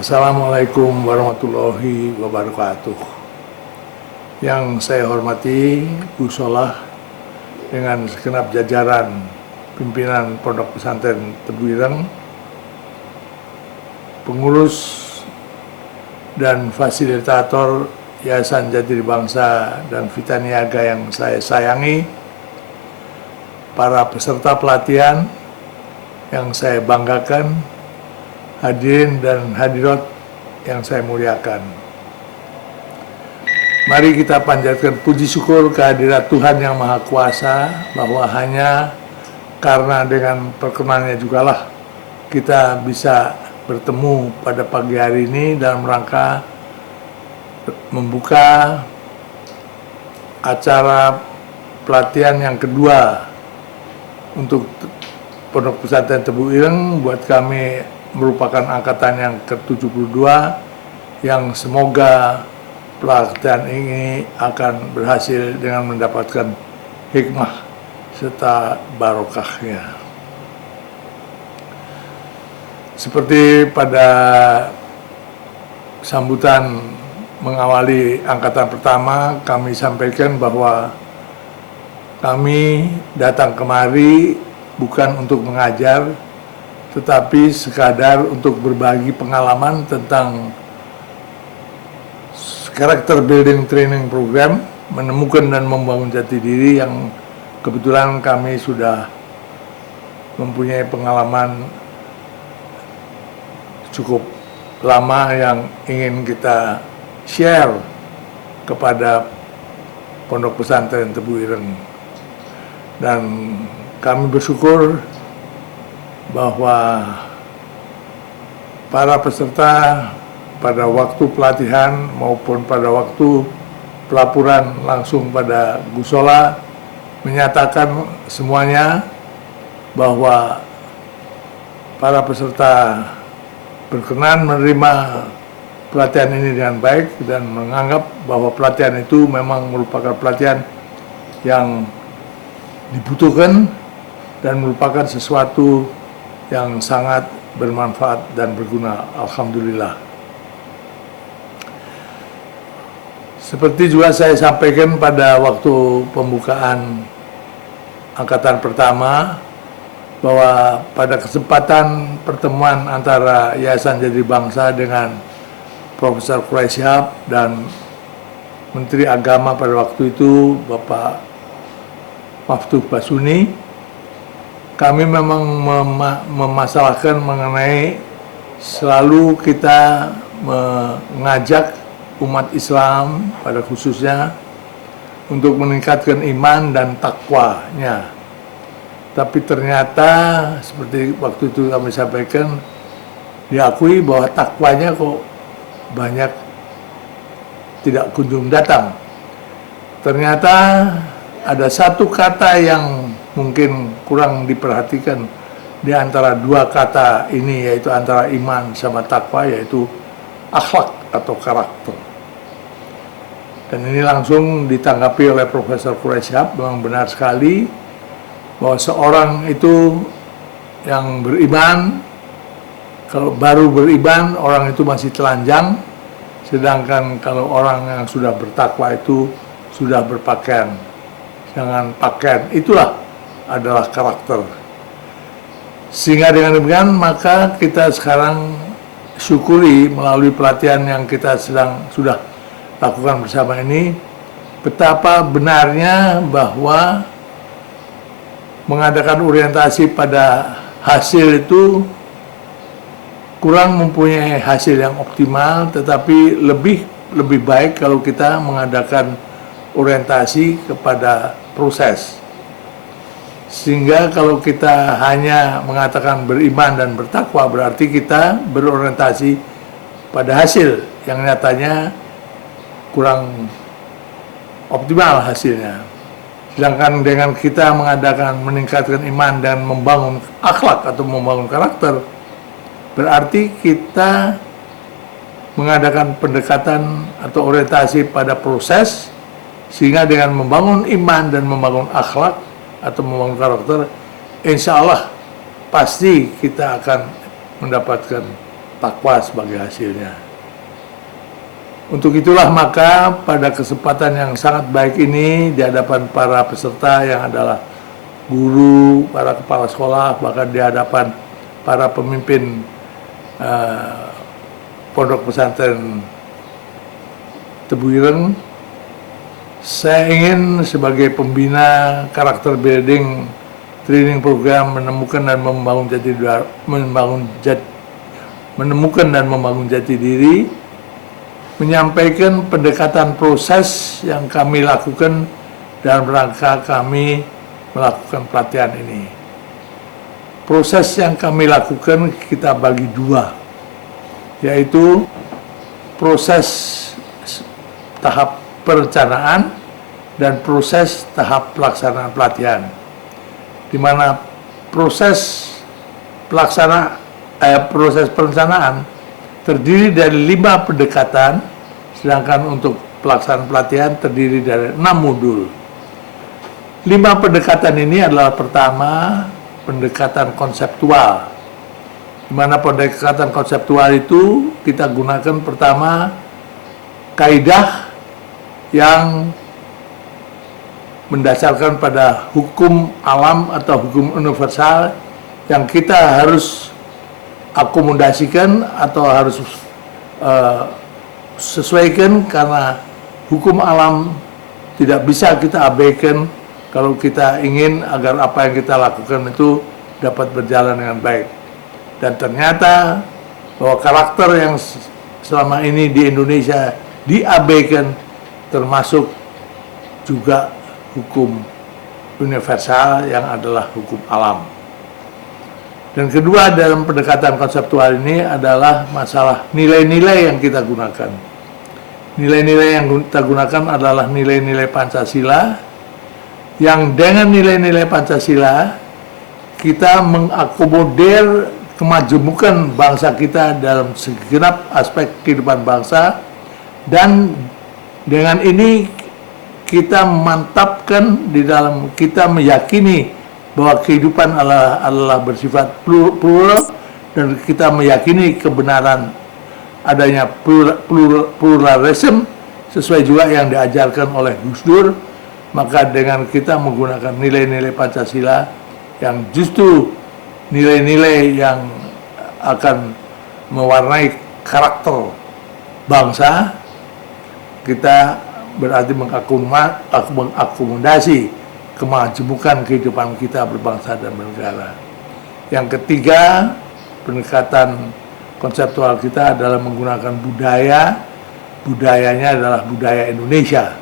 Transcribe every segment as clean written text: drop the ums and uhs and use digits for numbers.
Assalamualaikum warahmatullahi wabarakatuh. Yang saya hormati Gus Solah dengan segenap jajaran pimpinan Pondok Pesantren Tebu Ireng, pengurus dan fasilitator Yayasan Jati Diri Bangsa dan Vita Niaga yang saya sayangi, para peserta pelatihan yang saya banggakan, hadirin dan hadirat yang saya muliakan. Mari kita panjatkan puji syukur kehadirat Tuhan Yang Maha Kuasa, bahwa hanya karena dengan perkenannya jugalah kita bisa bertemu pada pagi hari ini dalam rangka membuka acara pelatihan yang kedua untuk Pondok Pesantren Tebu Ireng. Buat kami merupakan angkatan yang ke-72 yang semoga pelatihan ini akan berhasil dengan mendapatkan hikmah serta barokahnya. Seperti pada sambutan mengawali angkatan pertama, kami sampaikan bahwa kami datang kemari bukan untuk mengajar, tetapi sekadar untuk berbagi pengalaman tentang karakter building training program, menemukan dan membangun jati diri, yang kebetulan kami sudah mempunyai pengalaman cukup lama yang ingin kita share kepada Pondok Pesantren Tebu Ireng. Dan kami bersyukur bahwa para peserta pada waktu pelatihan maupun pada waktu pelaporan langsung pada Gus Solah menyatakan semuanya bahwa para peserta berkenan menerima pelatihan ini dengan baik dan menganggap bahwa pelatihan itu memang merupakan pelatihan yang dibutuhkan dan merupakan sesuatu yang sangat bermanfaat dan berguna. Alhamdulillah. Seperti juga saya sampaikan pada waktu pembukaan angkatan pertama, bahwa pada kesempatan pertemuan antara Yayasan Jati Diri Bangsa dengan Profesor Quraisy Shihab dan Menteri Agama pada waktu itu Bapak Maftuh Basuni, kami memang memasalahkan mengenai selalu kita mengajak umat Islam pada khususnya untuk meningkatkan iman dan takwanya. Tapi ternyata seperti waktu itu kami sampaikan, diakui bahwa takwanya kok banyak tidak kunjung datang. Ternyata ada satu kata yang mungkin kurang diperhatikan di antara dua kata ini, yaitu antara iman sama takwa, yaitu akhlak atau karakter. Dan ini langsung ditanggapi oleh Profesor Quraisy Shihab, memang benar sekali bahwa seorang itu yang beriman, kalau baru beriman orang itu masih telanjang, sedangkan kalau orang yang sudah bertakwa itu sudah berpakaian. Jangan pakaian itulah adalah karakter. Sehingga dengan demikian maka kita sekarang syukuri melalui pelatihan yang kita sudah lakukan bersama ini, betapa benarnya bahwa mengadakan orientasi pada hasil itu kurang mempunyai hasil yang optimal, tetapi lebih baik kalau kita mengadakan orientasi kepada proses. Sehingga kalau kita hanya mengatakan beriman dan bertakwa, berarti kita berorientasi pada hasil yang nyatanya kurang optimal hasilnya. Sedangkan dengan kita mengadakan meningkatkan iman dan membangun akhlak atau membangun karakter, berarti kita mengadakan pendekatan atau orientasi pada proses, sehingga dengan membangun iman dan membangun akhlak atau membangun karakter, insya Allah pasti kita akan mendapatkan Pakwa sebagai hasilnya. Untuk itulah maka pada kesempatan yang sangat baik ini di hadapan para peserta yang adalah guru, para kepala sekolah, bahkan di hadapan para pemimpin pondok pesantren Tebu Ireng, saya ingin sebagai pembina karakter building training program menemukan dan membangun jati diri, menyampaikan pendekatan proses yang kami lakukan dalam rangka kami melakukan pelatihan ini. Proses yang kami lakukan kita bagi dua, yaitu proses tahap perencanaan dan proses tahap pelaksanaan pelatihan, di mana proses perencanaan terdiri dari 5 pendekatan, sedangkan untuk pelaksanaan pelatihan terdiri dari 6 modul. 5 pendekatan ini adalah pertama, pendekatan konseptual, di mana pendekatan konseptual itu kita gunakan pertama kaidah yang mendasarkan pada hukum alam atau hukum universal yang kita harus akomodasikan atau harus sesuaikan, karena hukum alam tidak bisa kita abaikan kalau kita ingin agar apa yang kita lakukan itu dapat berjalan dengan baik. Dan ternyata bahwa karakter yang selama ini di Indonesia diabaikan termasuk juga hukum universal yang adalah hukum alam. Dan kedua dalam pendekatan konseptual ini adalah masalah nilai-nilai yang kita gunakan. Nilai-nilai yang kita gunakan adalah nilai-nilai Pancasila, yang dengan nilai-nilai Pancasila kita mengakomodir kemajemukan bangsa kita dalam segenap aspek kehidupan bangsa, dan dengan ini kita mantapkan di dalam kita meyakini bahwa kehidupan adalah bersifat plural, dan kita meyakini kebenaran adanya pluralisme sesuai juga yang diajarkan oleh Gus Dur. Maka dengan kita menggunakan nilai-nilai Pancasila yang justru nilai-nilai yang akan mewarnai karakter bangsa, kita berarti mengakomodasi kemajemukan kehidupan kita berbangsa dan bernegara. Yang ketiga, pendekatan konseptual kita adalah menggunakan budaya. Budayanya adalah budaya Indonesia.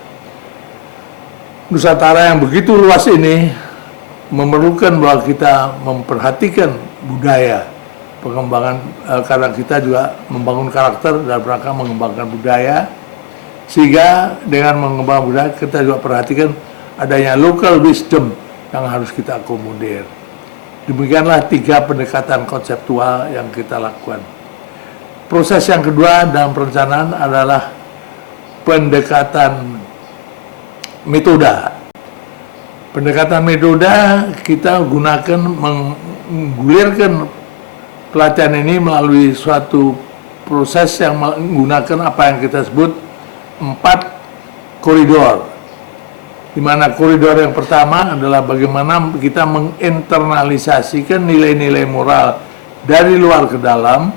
Nusantara yang begitu luas ini memerlukan bahwa kita memperhatikan budaya, pengembangan, karena kita juga membangun karakter dalam rangka mengembangkan budaya, sehingga dengan mengembangkan budaya kita juga perhatikan adanya local wisdom yang harus kita akomodir. Demikianlah 3 pendekatan konseptual yang kita lakukan. Proses yang kedua dalam perencanaan adalah pendekatan metode. Pendekatan metode kita gunakan menggulirkan pelatihan ini melalui suatu proses yang menggunakan apa yang kita sebut 4 koridor. Di mana koridor yang pertama adalah bagaimana kita menginternalisasikan nilai-nilai moral dari luar ke dalam,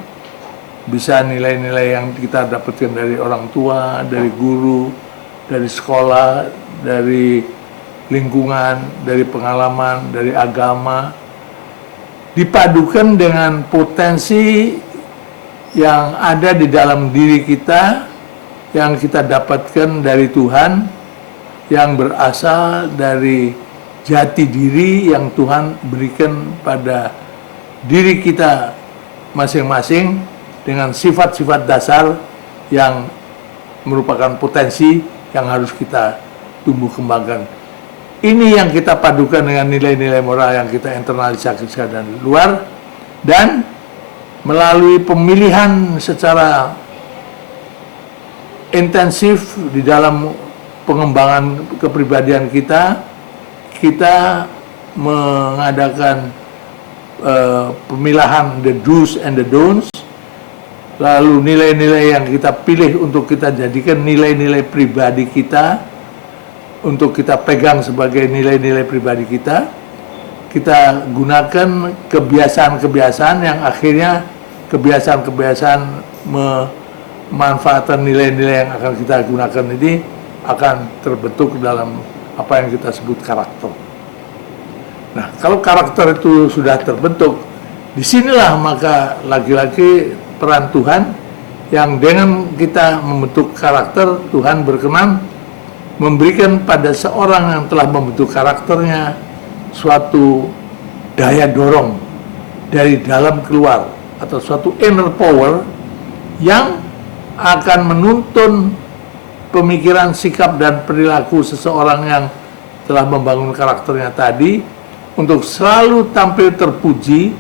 bisa nilai-nilai yang kita dapatkan dari orang tua, dari guru, dari sekolah, dari lingkungan, dari pengalaman, dari agama, dipadukan dengan potensi yang ada di dalam diri kita, yang kita dapatkan dari Tuhan, yang berasal dari jati diri yang Tuhan berikan pada diri kita masing-masing, dengan sifat-sifat dasar yang merupakan potensi yang harus kita tumbuh kembangkan. Ini yang kita padukan dengan nilai-nilai moral yang kita internalisasikan dari luar, dan melalui pemilihan secara intensif di dalam pengembangan kepribadian kita, kita mengadakan pemilahan the do's and the don'ts, lalu nilai-nilai yang kita pilih untuk kita jadikan nilai-nilai pribadi kita, untuk kita pegang sebagai nilai-nilai pribadi kita gunakan kebiasaan-kebiasaan yang akhirnya kebiasaan-kebiasaan memanfaatkan nilai-nilai yang akan kita gunakan ini akan terbentuk dalam apa yang kita sebut karakter. Nah, kalau karakter itu sudah terbentuk, disinilah maka lagi-lagi peran Tuhan yang dengan kita membentuk karakter, Tuhan berkenan memberikan pada seorang yang telah membentuk karakternya suatu daya dorong dari dalam keluar, atau suatu inner power yang akan menuntun pemikiran, sikap, dan perilaku seseorang yang telah membangun karakternya tadi untuk selalu tampil terpuji,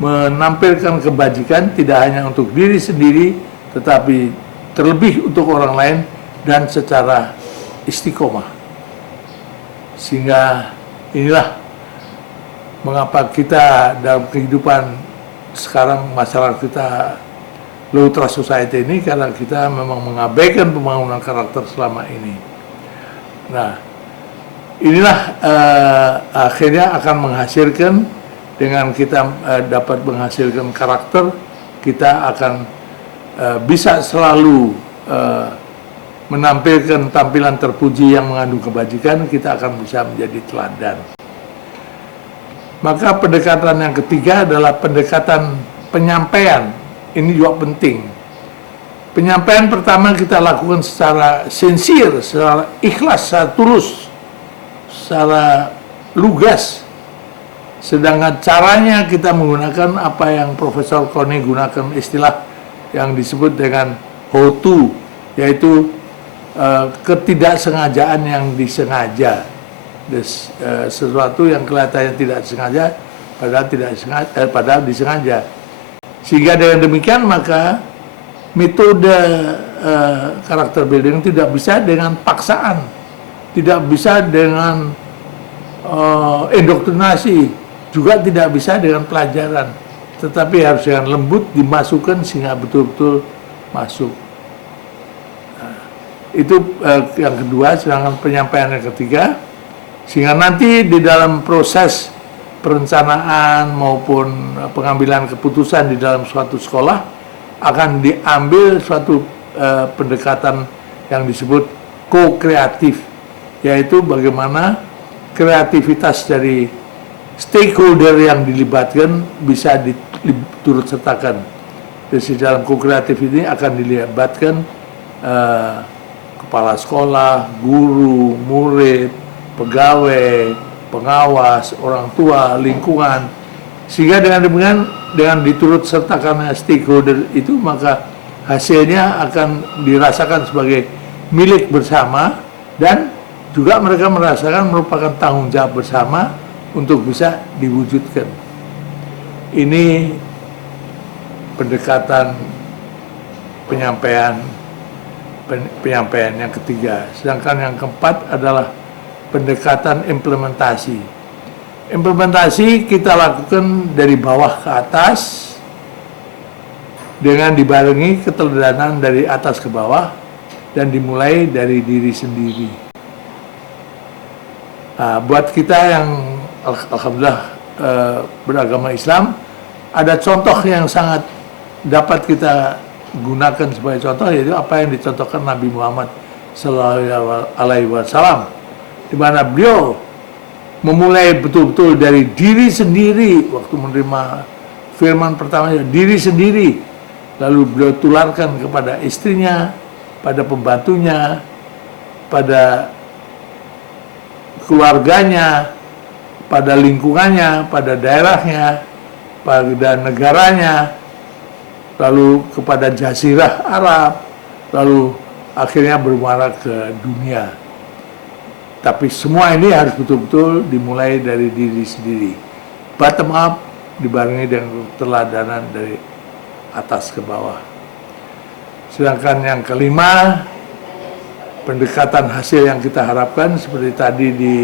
menampilkan kebajikan tidak hanya untuk diri sendiri tetapi terlebih untuk orang lain dan secara istiqomah. Sehingga inilah mengapa kita dalam kehidupan sekarang masyarakat kita low trust society ini, karena kita memang mengabaikan pembangunan karakter selama ini. Nah, inilah akhirnya akan menghasilkan, dengan kita dapat menghasilkan karakter, kita akan bisa selalu menampilkan tampilan terpuji yang mengandung kebajikan, kita akan bisa menjadi teladan. Maka pendekatan yang ketiga adalah pendekatan penyampaian. Ini juga penting. Penyampaian pertama kita lakukan secara sincere, secara ikhlas, secara tulus, secara lugas. Sedangkan caranya kita menggunakan apa yang Profesor Kone gunakan istilah yang disebut dengan how to, yaitu ketidaksengajaan yang disengaja. Sesuatu yang kelihatannya tidak sengaja padahal disengaja. Sehingga dengan demikian maka metode karakter building tidak bisa dengan paksaan, tidak bisa dengan indoktrinasi, juga tidak bisa dengan pelajaran, tetapi harus dengan lembut dimasukkan sehingga betul-betul masuk. Nah, itu yang kedua. Sedangkan penyampaian yang ketiga, sehingga nanti di dalam proses perencanaan maupun pengambilan keputusan di dalam suatu sekolah akan diambil suatu pendekatan yang disebut ko-kreatif, yaitu bagaimana kreativitas dari stakeholder yang dilibatkan bisa diturut sertakan. Jadi dalam ko-kreatif ini akan dilibatkan kepala sekolah, guru, murid, pegawai, pengawas, orang tua, lingkungan. Sehingga dengan demikian, dengan diturut sertakan stakeholder itu, maka hasilnya akan dirasakan sebagai milik bersama, dan juga mereka merasakan merupakan tanggung jawab bersama untuk bisa diwujudkan. Ini pendekatan penyampaian yang ketiga. Sedangkan yang keempat adalah pendekatan implementasi. Implementasi kita lakukan dari bawah ke atas dengan dibarengi keteladanan dari atas ke bawah dan dimulai dari diri sendiri. Nah, buat kita yang alhamdulillah beragama Islam, ada contoh yang sangat dapat kita gunakan sebagai contoh, yaitu apa yang dicontohkan Nabi Muhammad SAW, di mana beliau memulai betul-betul dari diri sendiri waktu menerima firman pertamanya, diri sendiri, lalu beliau tularkan kepada istrinya, pada pembantunya, pada keluarganya, pada lingkungannya, pada daerahnya, pada negaranya, lalu kepada Jazirah Arab, lalu akhirnya bermuara ke dunia. Tapi semua ini harus betul-betul dimulai dari diri sendiri. Bottom up dibarengi dengan keteladanan dari atas ke bawah. Sedangkan yang kelima, pendekatan hasil yang kita harapkan seperti tadi di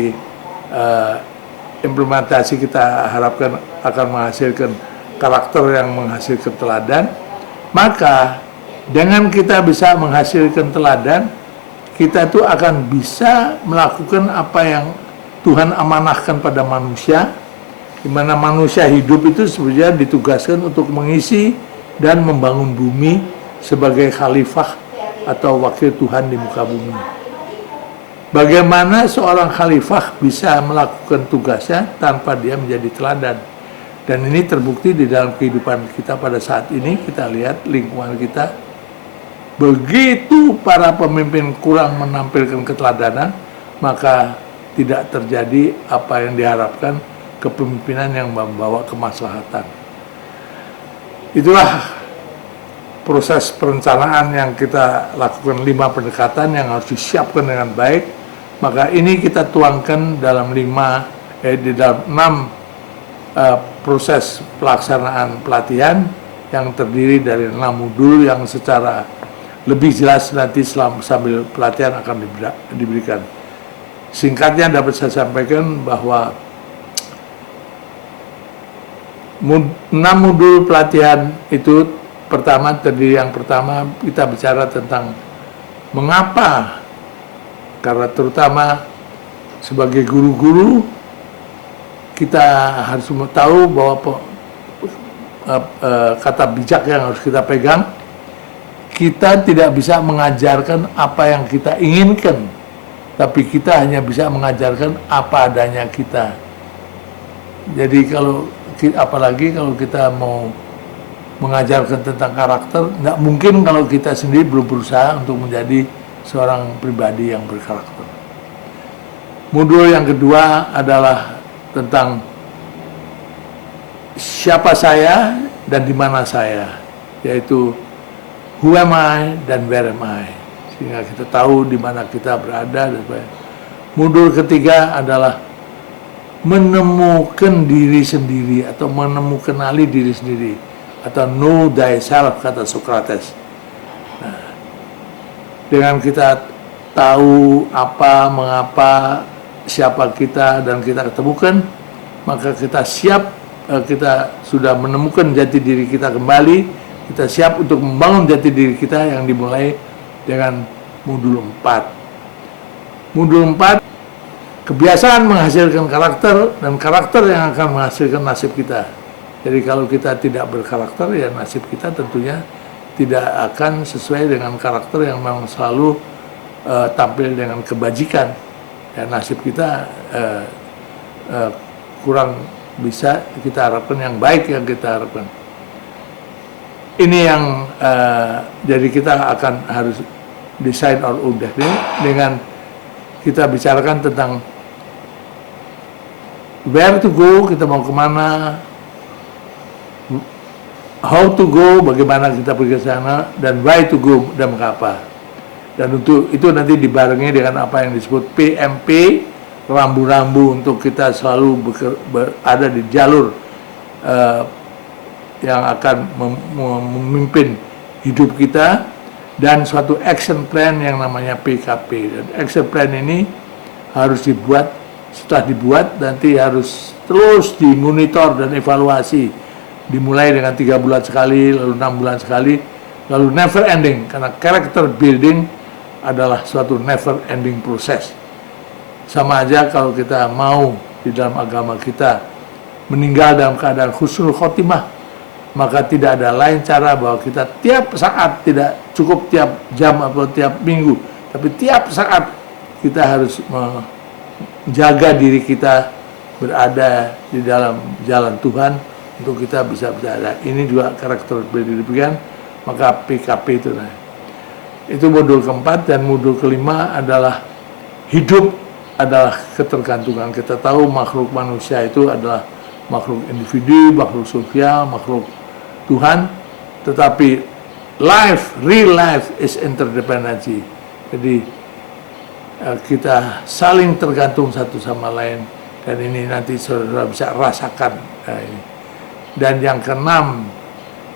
implementasi, kita harapkan akan menghasilkan karakter yang menghasilkan teladan. Maka dengan kita bisa menghasilkan teladan, kita tuh akan bisa melakukan apa yang Tuhan amanahkan pada manusia, di mana manusia hidup itu sebenarnya ditugaskan untuk mengisi dan membangun bumi sebagai khalifah atau wakil Tuhan di muka bumi. Bagaimana seorang khalifah bisa melakukan tugasnya tanpa dia menjadi teladan? Dan ini terbukti di dalam kehidupan kita pada saat ini. Kita lihat lingkungan kita, begitu para pemimpin kurang menampilkan keteladanan, maka tidak terjadi apa yang diharapkan, kepemimpinan yang membawa kemaslahatan. Itulah proses perencanaan yang kita lakukan, 5 pendekatan yang harus disiapkan dengan baik. Maka ini kita tuangkan dalam di dalam 6 proses pelaksanaan pelatihan yang terdiri dari 6 modul yang secara lebih jelas nanti sambil pelatihan akan diberikan. Singkatnya dapat saya sampaikan bahwa 6 modul pelatihan itu yang pertama kita bicara tentang mengapa, karena terutama sebagai guru-guru kita harus tahu bahwa kata bijak yang harus kita pegang, kita tidak bisa mengajarkan apa yang kita inginkan, tapi kita hanya bisa mengajarkan apa adanya kita. Jadi apalagi kalau kita mau mengajarkan tentang karakter, nggak mungkin kalau kita sendiri belum berusaha untuk menjadi seorang pribadi yang berkarakter. Modul yang kedua adalah tentang siapa saya dan di mana saya, yaitu who am I dan where am I, sehingga kita tahu di mana kita berada dan sebagainya. Modul ketiga adalah menemukan diri sendiri atau menemukanali diri sendiri, atau know thyself kata Socrates. Nah, dengan kita tahu apa, mengapa, siapa kita dan kita ketemukan, maka kita siap, kita sudah menemukan jati diri kita kembali, kita siap untuk membangun jati diri kita yang dimulai dengan modul 4. Modul 4, kebiasaan menghasilkan karakter, dan karakter yang akan menghasilkan nasib kita. Jadi kalau kita tidak berkarakter, ya nasib kita tentunya tidak akan sesuai dengan karakter yang memang selalu tampil dengan kebajikan. Ya, nasib kita kurang bisa kita harapkan yang baik yang kita harapkan. Ini yang jadi kita akan harus decide or udah dengan kita bicarakan tentang where to go, kita mau kemana, how to go, bagaimana kita pergi ke sana, dan why to go, dan mengapa. Dan untuk itu nanti dibarengi dengan apa yang disebut PMP, rambu-rambu untuk kita selalu berada di jalur yang akan memimpin hidup kita, dan suatu action plan yang namanya PKP. Dan action plan ini harus dibuat, setelah dibuat nanti harus terus dimonitor dan evaluasi, dimulai dengan 3 bulan sekali, lalu 6 bulan sekali, lalu never ending, karena character building adalah suatu never ending proses. Sama aja kalau kita mau di dalam agama kita meninggal dalam keadaan husnul khotimah, maka tidak ada lain cara bahwa kita tiap saat, tidak cukup tiap jam atau tiap minggu, tapi tiap saat kita harus menjaga diri kita berada di dalam jalan Tuhan untuk kita bisa berada. Ini juga karakter demikian, maka PKP itu. Itu modul keempat. Dan modul kelima adalah hidup adalah ketergantungan. Kita tahu makhluk manusia itu adalah makhluk individu, makhluk sosial, makhluk Tuhan, tetapi real life is interdependency. Jadi kita saling tergantung satu sama lain, dan ini nanti saudara bisa rasakan. Dan yang keenam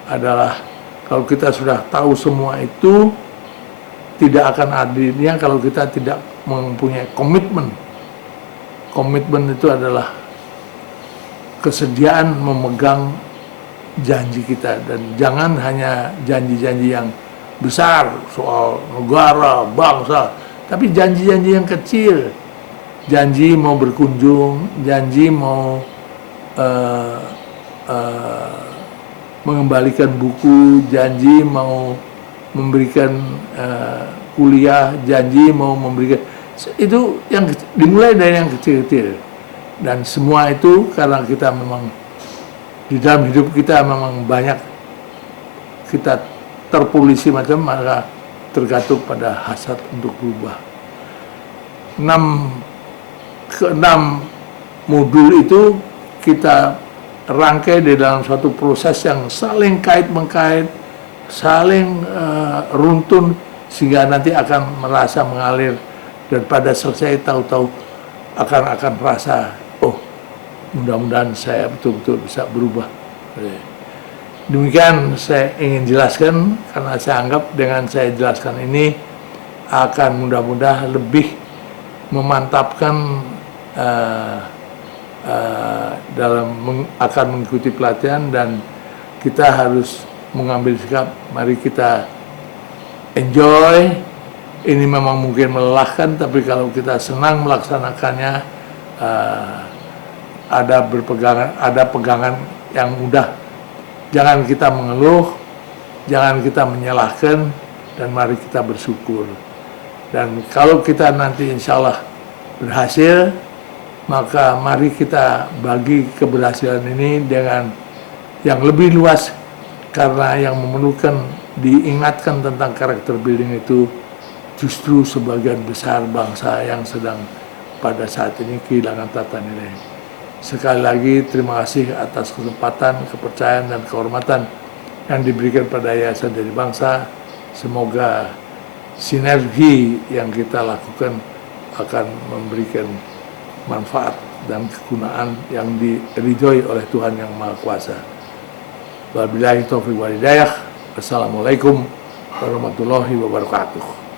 adalah kalau kita sudah tahu semua itu, tidak akan adilnya kalau kita tidak mempunyai komitmen. Komitmen itu adalah kesediaan memegang janji kita, dan jangan hanya janji-janji yang besar soal negara, bangsa, tapi janji-janji yang kecil. Janji mau berkunjung, janji mau mengembalikan buku, janji mau memberikan kuliah, janji mau memberikan, itu yang dimulai dari yang kecil-kecil. Dan semua itu karena kita memang di dalam hidup kita memang banyak kita terpolisi macam, maka tergantung pada hasrat untuk berubah. 6 modul itu kita rangkai di dalam suatu proses yang saling kait-mengkait, saling runtun, sehingga nanti akan merasa mengalir, dan pada selesai tahu-tahu akan merasa, oh, mudah-mudahan saya betul-betul bisa berubah. Demikian saya ingin jelaskan, karena saya anggap dengan saya jelaskan ini akan mudah-mudahan lebih memantapkan akan mengikuti pelatihan, dan kita harus mengambil sikap, mari kita enjoy. Ini memang mungkin melelahkan, tapi kalau kita senang melaksanakannya, ada pegangan yang mudah. Jangan kita mengeluh, jangan kita menyalahkan, dan mari kita bersyukur. Dan kalau kita nanti insya Allah berhasil, maka mari kita bagi keberhasilan ini dengan yang lebih luas, karena yang memerlukan diingatkan tentang karakter building itu justru sebagian besar bangsa yang sedang pada saat ini kehilangan tata nilai. Sekali lagi terima kasih atas kesempatan, kepercayaan, dan kehormatan yang diberikan pada Yayasan Jadi Bangsa. Semoga sinergi yang kita lakukan akan memberikan manfaat dan kegunaan yang diridhoi oleh Tuhan Yang Maha Kuasa. Wabillahi taufiq wal hidayah. Wassalamualaikum warahmatullahi wabarakatuh.